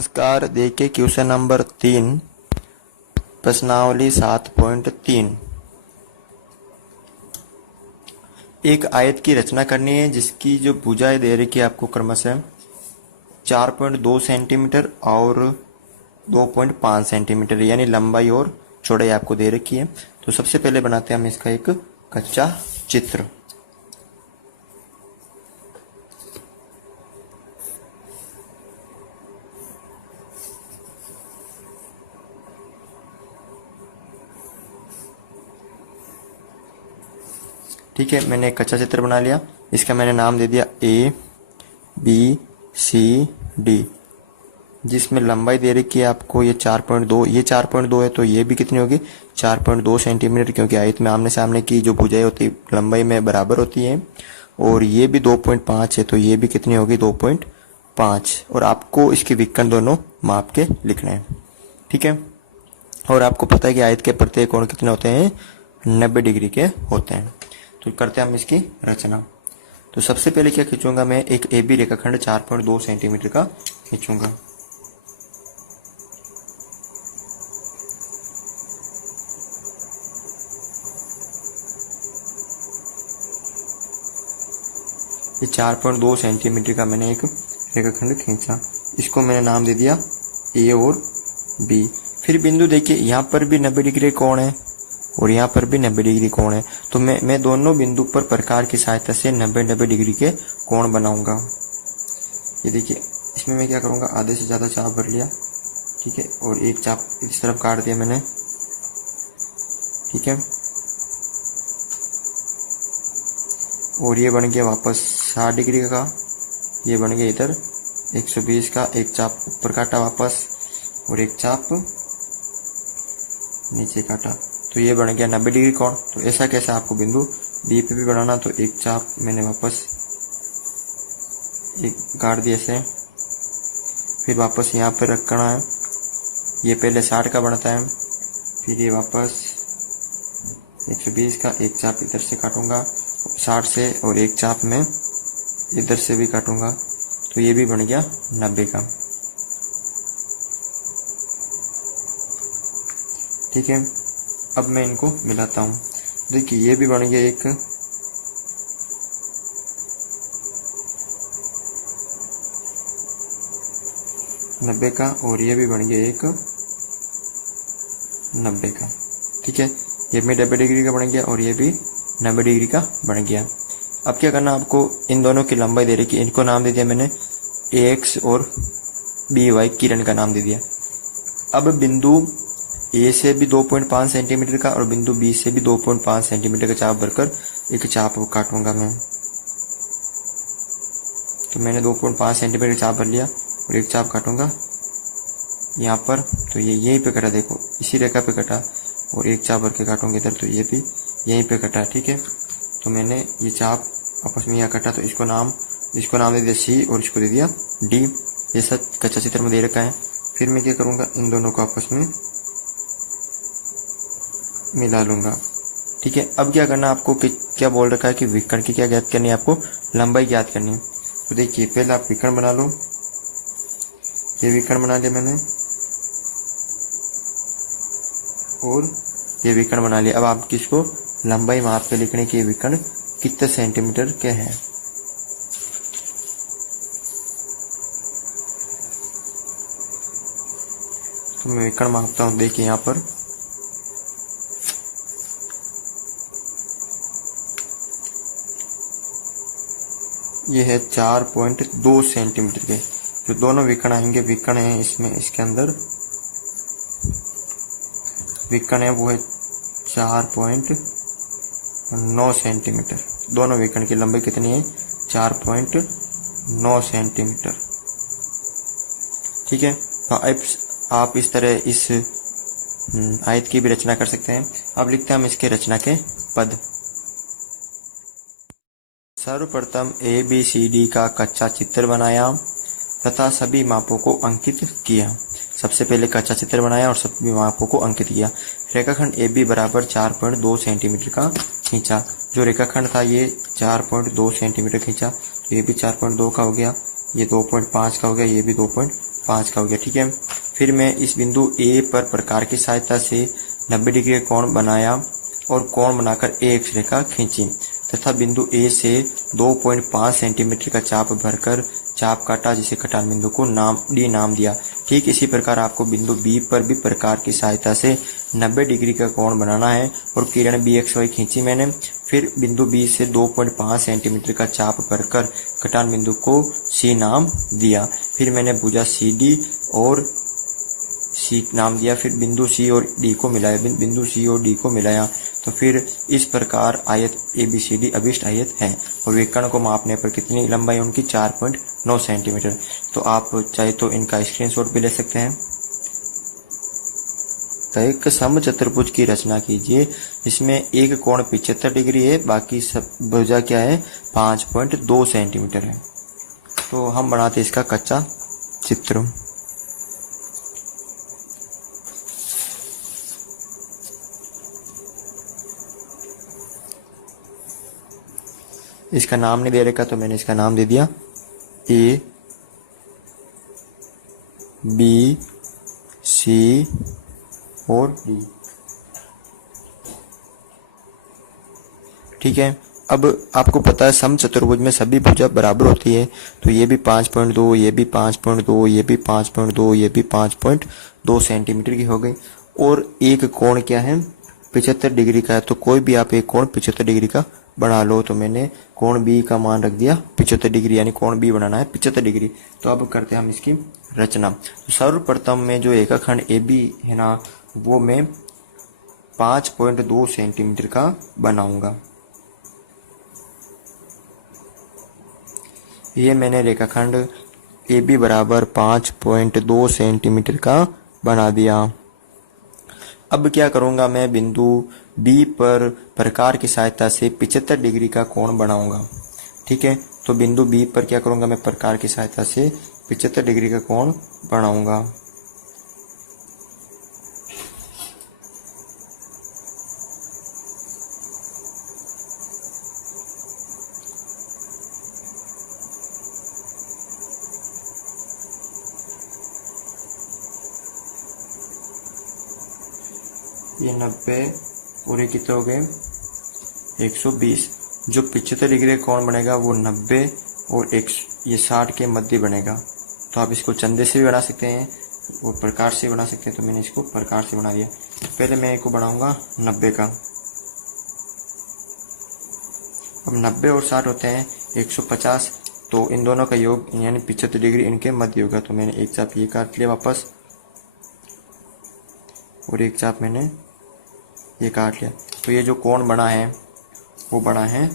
नमस्कार। देखिए question number 3 प्रश्नावली 7.3। एक आयत की रचना करनी है जिसकी जो भुजाएं दे रखी है आपको क्रमशः 4.2 सेंटीमीटर और 2.5 सेंटीमीटर, यानी लंबाई और चौड़ाई आपको दे रखी है। तो सबसे पहले बनाते हैं हम इसका एक कच्चा चित्र। ठीक है, मैंने एक कच्चा चित्र बना लिया। इसका मैंने नाम दे दिया ABCD, जिसमें लंबाई दे रखी है आपको ये 4.2। ये 4.2 है तो ये भी कितनी होगी 4.2 सेंटीमीटर, क्योंकि आयत में आमने सामने की जो भुजाएं होती है लंबाई में बराबर होती है। और ये भी 2.5 है तो ये भी कितनी होगी 2.5। और आपको इसके विकर्ण दोनों माप के लिखने हैं। ठीक है, और आपको पता है कि आयत के प्रत्येक कोण कितने होते हैं 90 डिग्री के होते हैं। तो करते हैं हम इसकी रचना। तो सबसे पहले क्या खींचूंगा मैं, एक AB रेखाखंड 4.2 सेंटीमीटर का खींचूंगा। ये 4.2 सेंटीमीटर का मैंने एक रेखाखंड खींचा। इसको मैंने नाम दे दिया A और B। फिर बिंदु देखिए, यहाँ पर भी 90 डिग्री कोण है और यहाँ पर भी 90 डिग्री कोण है। तो मैं दोनों बिंदु पर प्रकार की सहायता से 90 डिग्री के कोण बनाऊंगा। ये देखिए, इसमें मैं क्या करूंगा, आधे से ज्यादा चाप भर लिया। ठीक है, और एक चाप इस तरफ काट दिया मैंने। ठीक है, और ये बन गया वापस 60 डिग्री का। ये बन गया इधर 120 का। एक चाप ऊपर काटा वापस और एक चाप नीचे काटा, तो ये बन गया 90 डिग्री कोण। तो ऐसा कैसा आपको बिंदु बी पे भी बनाना, तो एक चाप मैंने वापस एक गाड़ दिया ऐसे, फिर वापस यहाँ पे रखना है। ये पहले 60 का बनता है, फिर ये वापस 120 का। एक चाप इधर से काटूंगा 60 से, और एक चाप में इधर से भी काटूंगा, तो ये भी बन गया 90 का। ठीक है, अब मैं इनको मिलाता हूँ। देखिए, ये भी बन गया एक 90 का, और ये भी बन गया एक 90 का। ठीक है, ये भी 90 डिग्री का बन गया और ये भी 90 डिग्री का बन गया। अब क्या करना, आपको इन दोनों की लंबाई दे रखी है, इनको नाम दे दिया मैंने AX और BY, किरण का नाम दे दिया। अब बिंदु A से भी 2.5 सेंटीमीटर का और बिंदु B से भी 2.5 सेंटीमीटर का चाप भरकर एक चाप काटूंगा मैं। तो मैंने 2.5 सेंटीमीटर चाप भर लिया और एक चाप काटूंगा यहाँ पर। तो ये यहीं पे कटा, देखो इसी रेखा पे कटा, और एक चाप भर के काटूंगा इधर, तो ये भी यहीं पे कटा। ठीक है, तो मैंने ये चाप आपस में यहाँ कटा, तो इसको नाम दे दिया C और इसको दे दिया D। जैसा कच्चा चित्र में दे रखा है। फिर मैं क्या करूंगा, इन दोनों को आपस में मिला लूंगा। ठीक है, अब क्या करना आपको, क्या बोल रखा है कि विकर्ण की क्या ज्ञात करनी है, आपको लंबाई ज्ञात करनी है। तो देखिए, पहले आप विकर्ण बना लो। ये विकर्ण बना लिया मैंने और ये विकर्ण बना लिया। अब आप किसको लंबाई माप के लिखने की, विकर्ण कितने सेंटीमीटर के हैं। तो मैं विकर्ण मापता हूँ। देखिए यहाँ पर ये है 4.2 सेंटीमीटर के। जो दोनों विकर्ण आएंगे, विकर्ण है इसमें, इसके अंदर विकर्ण है वो है 4.9 सेंटीमीटर। दोनों विकर्ण की लंबाई कितनी है 4.9 सेंटीमीटर। ठीक है, तो आप इस तरह इस आयत की भी रचना कर सकते हैं। अब लिखते हैं हम इसके रचना के पद। सर्वप्रथम ABCD का कच्चा चित्र बनाया तथा सभी मापों को अंकित किया। सबसे पहले कच्चा चित्र बनाया और सभी मापों को अंकित किया। रेखाखंड AB बराबर 4.2 सेंटीमीटर का खींचा। जो रेखाखंड था ये 4.2 सेंटीमीटर खींचा, तो ये भी 4.2 का हो गया, ये 2.5 का हो गया, ये भी 5 का हो गया। ठीक है, फिर मैं इस बिंदु ए पर प्रकार की सहायता से 90 डिग्री का कोण बनाया और कोण बनाकर ए अक्ष रेखा खींची तथा बिंदु ए से 2.5 सेंटीमीटर का चाप भरकर चाप काटा, जिसे कटान बिंदु को डी नाम दिया। ठीक इसी प्रकार आपको बिंदु बी पर भी प्रकार की सहायता से 90 डिग्री का कोण बनाना है और किरण बी एक्स वाई खींची मैंने। फिर बिंदु बी से 2.5 सेंटीमीटर का चाप भरकर कटान बिंदु को सी नाम दिया। फिर मैंने भुजा सी डी और सी नाम दिया। फिर बिंदु सी और डी को मिलाया, बिंदु सी और डी को मिलाया तो फिर इस प्रकार आयत ABCD अभिष्ट आयत है और विकर्ण को मापने पर कितनी लंबाई उनकी 4.9 सेंटीमीटर। तो आप चाहे तो इनका स्क्रीनशॉट भी ले सकते हैं। तो एक समचतुर्भुज की रचना कीजिए, इसमें एक कोण 75 डिग्री है, बाकी सब भुजा क्या है 5.2 सेंटीमीटर है। तो हम बनाते इसका कच्चा चित्र। इसका नाम नहीं दे रखा तो मैंने इसका नाम दे दिया A B C और D। ठीक है, अब आपको पता है समचतुर्भुज में सभी भुजा बराबर होती है, तो ये भी 5.2, ये भी 5.2, ये भी 5.2, ये भी 5.2 सेंटीमीटर की हो गई। और एक कोण क्या है 75 डिग्री का है, तो कोई भी आप एक कोण 75 डिग्री का बना लो। तो मैंने कोण बी का मान रख दिया 75 डिग्री, यानी कोण बी बनाना है 75 डिग्री। तो अब करते हैं हम इसकी रचना। तो सर्वप्रथम में जो रेखाखंड ए बी है ना, वो मैं 5.2 सेंटीमीटर का बनाऊंगा। ये मैंने रेखाखंड ए बी बराबर 5.2 सेंटीमीटर का बना दिया। अब क्या करूंगा, मैं बिंदु बी पर प्रकार की सहायता से 75 डिग्री का कोण बनाऊंगा। ठीक है, तो बिंदु बी पर क्या करूंगा, मैं प्रकार की सहायता से 75 डिग्री का कोण बनाऊंगा। ये 90 और ये कितने हो गए 120। जो 75 डिग्री का कोण बनेगा वो 90 और ये 60 के मध्य बनेगा। तो आप इसको चंदे से भी बना सकते हैं और प्रकार से बना सकते हैं, तो मैंने इसको प्रकार से बना दिया। पहले मैं इसको बनाऊंगा 90 का। अब 90 और 60 होते हैं 150, तो इन दोनों का योग यानी 75 डिग्री इनके मध्य होगा। तो मैंने एक चाप ये काट लिया वापस और एक चाप मैंने ये काट लिया। तो ये जो कोण बना है वो बना है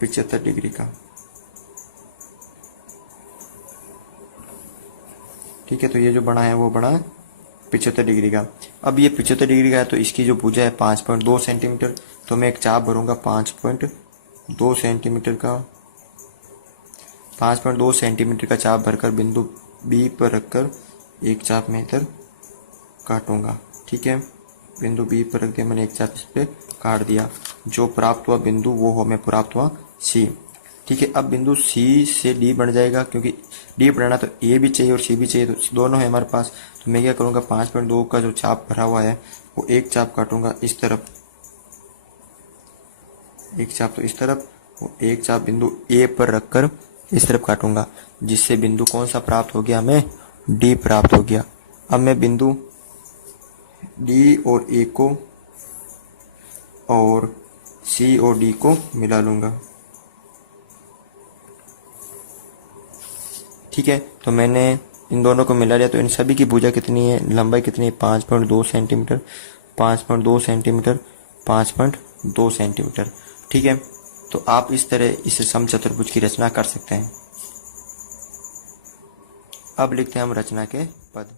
75 डिग्री का। ठीक है, तो ये जो बना है वो बना है 75 डिग्री का। अब ये 75 डिग्री का है, तो इसकी जो भुजा है 5.2 सेंटीमीटर, तो मैं एक चाप भरूंगा 5.2 सेंटीमीटर का। 5.2 सेंटीमीटर का चाप भरकर बिंदु बी पर रखकर एक चाप मैं इधर काटूंगा। ठीक है, बिंदु बी पर रख दिया मैंने, एक चाप इस पे काट दिया। जो प्राप्त हुआ बिंदु वो हमें प्राप्त हुआ सी। ठीक है, अब बिंदु सी से डी बन जाएगा, क्योंकि डी बनाना तो ए भी चाहिए और सी भी चाहिए, तो दोनों है हमारे पास। तो मैं क्या करूंगा 5.2 का जो चाप भरा हुआ है वो एक चाप काटूंगा इस तरफ, एक चाप तो इस तरफ, वो एक चाप बिंदु ए पर रखकर इस तरफ काटूंगा, जिससे बिंदु कौन सा प्राप्त हो गया, हमें डी प्राप्त हो गया। अब मैं बिंदु डी और ए को और सी और डी को मिला लूंगा। ठीक है, तो मैंने इन दोनों को मिला लिया। तो इन सभी की भुजा कितनी है, लंबाई कितनी है 5.2 सेंटीमीटर, 5.2 सेंटीमीटर, 5.2 सेंटीमीटर। ठीक है, तो आप इस तरह इस समचतुर्भुज की रचना कर सकते हैं। अब लिखते हैं हम रचना के पद।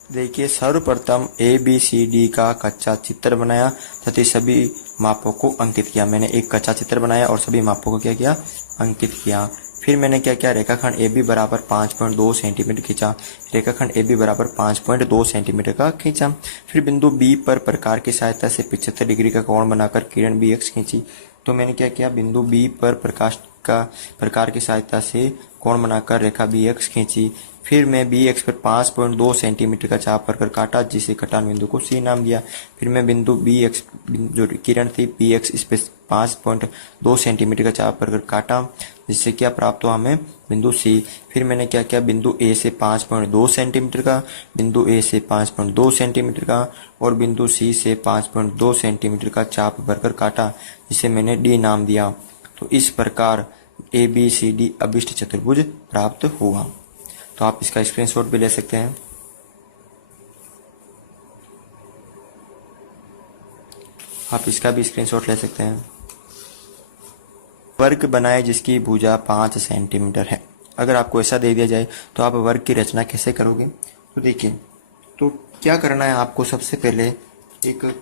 देखिए, सर्वप्रथम ABCD का कच्चा चित्र बनाया तथा सभी मापों को अंकित किया। मैंने एक कच्चा चित्र बनाया और सभी मापों को क्या किया, अंकित किया। फिर मैंने क्या किया, रेखाखंड AB बराबर 5.2 सेंटीमीटर खींचा। रेखाखंड AB बराबर 5.2 सेंटीमीटर का खींचा। फिर बिंदु B पर प्रकार की सहायता से 75 डिग्री का कोण बनाकर किरण BX खींची। तो मैंने क्या किया, बिंदु B पर प्रकार की सहायता से कोण बनाकर रेखा BX खींची। फिर मैं बी एक्स पर 5.2 सेंटीमीटर का चाप भरकर काटा, जिसे कटान बिंदु को सी नाम दिया। फिर मैं बिंदु बी एक्स जो किरण थी पी एक्स इस पे 5.2 सेंटीमीटर का चाप भरकर काटा, जिससे क्या प्राप्त हुआ हमें बिंदु सी। फिर मैंने क्या किया, बिंदु ए से 5.2 सेंटीमीटर का, बिंदु ए से 5.2 सेंटीमीटर का और बिंदु सी से 5.2 सेंटीमीटर का चाप भरकर काटा, जिसे मैंने डी नाम दिया। तो इस प्रकार ए बी सी डी अभिष्ट चतुर्भुज प्राप्त हुआ। तो आप इसका स्क्रीनशॉट भी ले सकते हैं। आप इसका भी स्क्रीनशॉट ले सकते हैं। वर्ग बनाए जिसकी भुजा 5 सेंटीमीटर है। अगर आपको ऐसा दे दिया जाए तो आप वर्ग की रचना कैसे करोगे? तो देखिए, तो क्या करना है आपको, सबसे पहले एक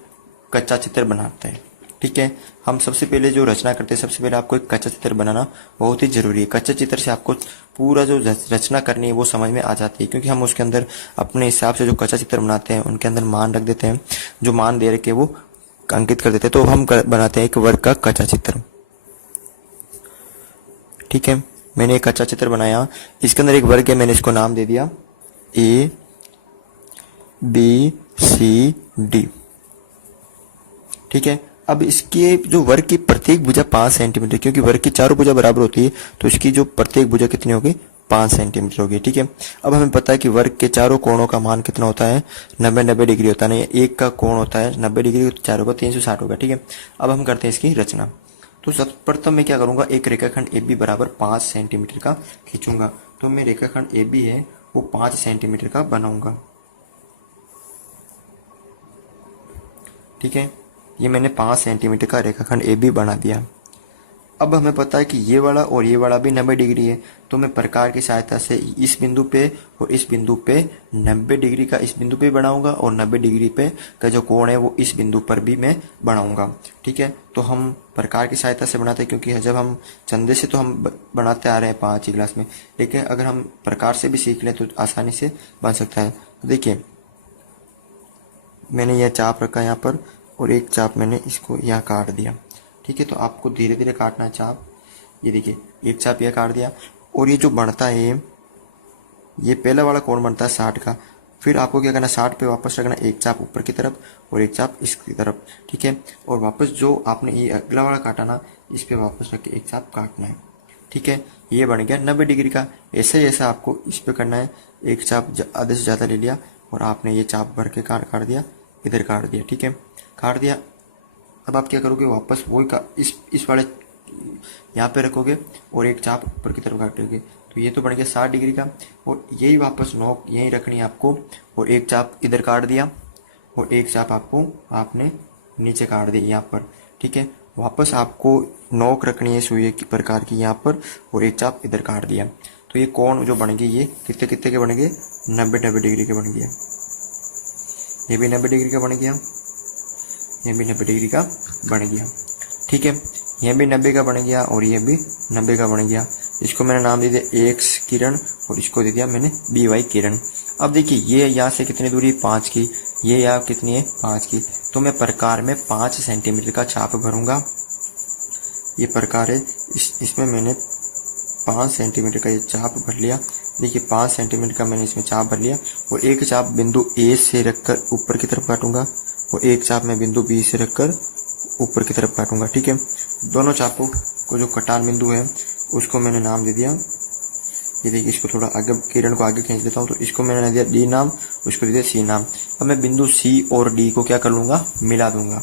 कच्चा चित्र बनाते हैं। ठीक है, हम सबसे पहले जो रचना करते हैं, सबसे पहले आपको एक कच्चा चित्र बनाना बहुत ही जरूरी है। कच्चे चित्र से आपको पूरा जो रचना करनी है वो समझ में आ जाती है, क्योंकि हम उसके अंदर अपने हिसाब से जो कच्चा चित्र बनाते हैं उनके अंदर मान रख देते हैं, जो मान दे रखे वो अंकित कर देते हैं। तो हम बनाते हैं एक वर्ग का कच्चा चित्र। ठीक है, मैंने एक कच्चा चित्र बनाया, इसके अंदर एक वर्ग है, मैंने इसको नाम दे दिया ए बी सी डी। ठीक है, अब इसके जो वर्ग की प्रत्येक भुजा 5 सेंटीमीटर, क्योंकि वर्ग की चारों भुजा बराबर होती है तो इसकी जो प्रत्येक भुजा कितनी होगी, 5 सेंटीमीटर होगी। ठीक है, अब हमें पता है कि वर्ग के चारों कोणों का मान कितना होता है, 90 डिग्री होता है। नहीं, एक का कोण होता है 90 डिग्री, चारों का 360 होगा। ठीक है, अब हम करते हैं इसकी रचना। तो सर्वप्रथम मैं क्या करूंगा, एक रेखाखंड ए बी बराबर 5 सेंटीमीटर का खींचूंगा। तो मैं रेखाखंड ए बी है वो 5 सेंटीमीटर का बनाऊंगा। ठीक है, ये मैंने 5 सेंटीमीटर का रेखाखंड ए बी बना दिया। अब हमें पता है कि ये वाला और ये वाला भी 90 डिग्री है, तो मैं प्रकार की सहायता से इस बिंदु पे और इस बिंदु पे 90 डिग्री का इस बिंदु पे बनाऊंगा और 90 डिग्री पे का जो कोण है वो इस बिंदु पर भी मैं बनाऊंगा। ठीक है, तो हम प्रकार की सहायता से बनाते हैं, क्योंकि जब हम चंदे से तो हम बनाते आ रहे हैं 5 ही क्लास में, लेकिन अगर हम प्रकार से भी सीख लें तो आसानी से बन सकता है। तो देखिए, मैंने यह चाप रखा यहाँ पर और एक चाप मैंने इसको यहाँ काट दिया। ठीक है, तो आपको धीरे धीरे काटना है चाप। ये देखिए, एक चाप यह काट दिया और ये जो बनता है ये पहला वाला कोण बनता है 60 का। फिर आपको क्या करना, 60 पे वापस रखना एक चाप ऊपर की तरफ और एक चाप इसकी तरफ। ठीक है, और वापस जो आपने ये अगला वाला काटा ना, इस पे वापस रख के एक चाप काटना है। ठीक है, ये बन गया 90 डिग्री का। ऐसे ही ऐसा आपको इस पे करना है, एक चाप आधे से ज़्यादा ले लिया और आपने ये चाप भर के काट दिया, इधर काट दिया। ठीक है, काट दिया। अब आप क्या करोगे, वापस वही का इस वाले यहाँ पे रखोगे और एक चाप ऊपर की तरफ काटोगे। तो ये तो बन गया 60 डिग्री का, और यही वापस नोक यहीं रखनी है आपको, और एक चाप इधर काट दिया और एक चाप आपने नीचे काट दी यहाँ पर। ठीक है, वापस आपको नोक रखनी है सुई की प्रकार की यहाँ पर और एक चाप इधर काट दिया। तो ये कोण जो बन गए ये कितने कितने के बन गए, 90 डिग्री के बन गया। ये भी 90 डिग्री का बन गया, ये भी 90 डिग्री का बन गया। ठीक है, यह भी 90 का बन गया और ये भी 90 का बन गया। इसको मैंने नाम दे दिया एक्स किरण और इसको दे दिया मैंने बी वाई किरण। अब देखिए, ये यहाँ से कितनी दूरी, 5 की, ये यहाँ कितनी है, 5 की। तो मैं प्रकार में 5 सेंटीमीटर का चाप भरूंगा। ये प्रकार है, इसमें मैंने 5 सेंटीमीटर का ये चाप भर लिया। देखिए, 5 सेंटीमीटर का मैंने इसमें चाप भर लिया और एक चाप बिंदु ए से रखकर ऊपर की तरफ काटूंगा और एक चाप मैं बिंदु बी से रखकर ऊपर की तरफ काटूंगा। ठीक है, दोनों चापों को जो कटान बिंदु है उसको मैंने नाम दे दिया। ये देखिए, इसको थोड़ा आगे, किरण को आगे खींच देता हूँ, तो इसको मैंने दिया डी नाम, उसको दे दिया सी नाम। अब मैं बिंदु सी और डी को क्या कर लूंगा, मिला दूंगा।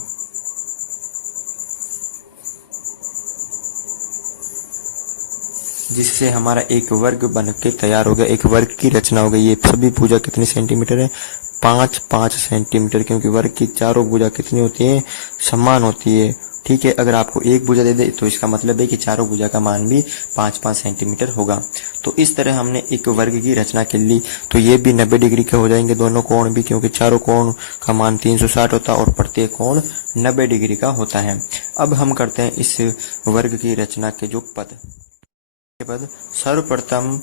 जिससे हमारा एक वर्ग बन के तैयार हो गया, एक वर्ग की रचना हो गई। ये सभी भुजा कितनी सेंटीमीटर है, 5 सेंटीमीटर, क्योंकि वर्ग की चारों भुजा कितनी होती है, समान होती है। ठीक है, अगर आपको एक भुजा दे दे तो इसका मतलब है कि चारों भुजा का मान भी 5 सेंटीमीटर होगा। तो इस तरह हमने एक वर्ग की रचना कर ली। तो ये भी 90 डिग्री के हो जाएंगे दोनों कोण भी, क्योंकि चारों कोण का मान 360 होता है और प्रत्येक कोण 90 डिग्री का होता है। अब हम करते हैं इस वर्ग की रचना के जो पद। सर्वप्रथम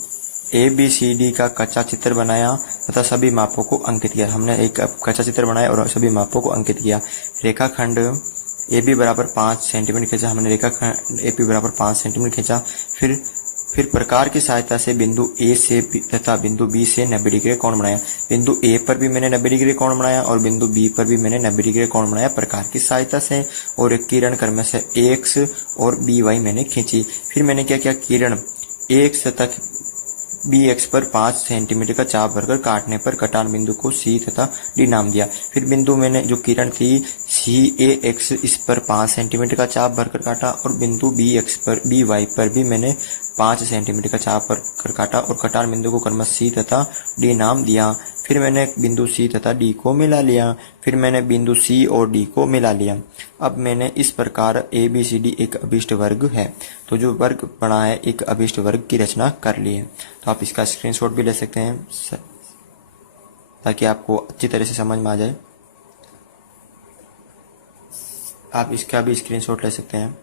ए बी सी डी का कच्चा चित्र बनाया तथा सभी मापों को अंकित किया। हमने एक कच्चा चित्र बनाया और सभी मापों को अंकित किया। रेखाखंड ए बी बराबर 5 सेंटीमीटर खींचा हमने, रेखाखंड ए पी बराबर 5 सेंटीमीटर खींचा। फिर फिर प्रकार की सहायता से बिंदु ए से तथा बिंदु बी से 90 डिग्री कोण बनाया। बिंदु ए पर भी मैंने 90 डिग्री कोण बनाया और बिंदु बी पर भी मैंने 90 डिग्री कोण बनाया प्रकार की सहायता से। और एक किरण क्रम से एक्स और बी वाई मैंने खींची। फिर मैंने क्या किया, किरण एक्स तथा बी एक्स पर 5 सेंटीमीटर का चाप भरकर काटने पर कटान बिंदु को सी तथा डी नाम दिया। फिर बिंदु मैंने जो किरण थी सी ए एक्स, इस पर 5 सेंटीमीटर का चाप भरकर काटा और बिंदु बी एक्स पर बी वाई पर भी मैंने 5 सेंटीमीटर का चाप भरकर काटा और कटान बिंदु को क्रमशः सी तथा डी नाम दिया। फिर मैंने बिंदु सी तथा डी को मिला लिया। फिर मैंने बिंदु सी और डी को मिला लिया। अब मैंने इस प्रकार ए बी सी डी एक अभिष्ट वर्ग है। तो जो वर्ग बना है एक अभिष्ट वर्ग की रचना कर ली है। तो आप इसका स्क्रीनशॉट भी ले सकते हैं ताकि आपको अच्छी तरह से समझ में आ जाए। आप इसका भी स्क्रीनशॉट ले सकते हैं।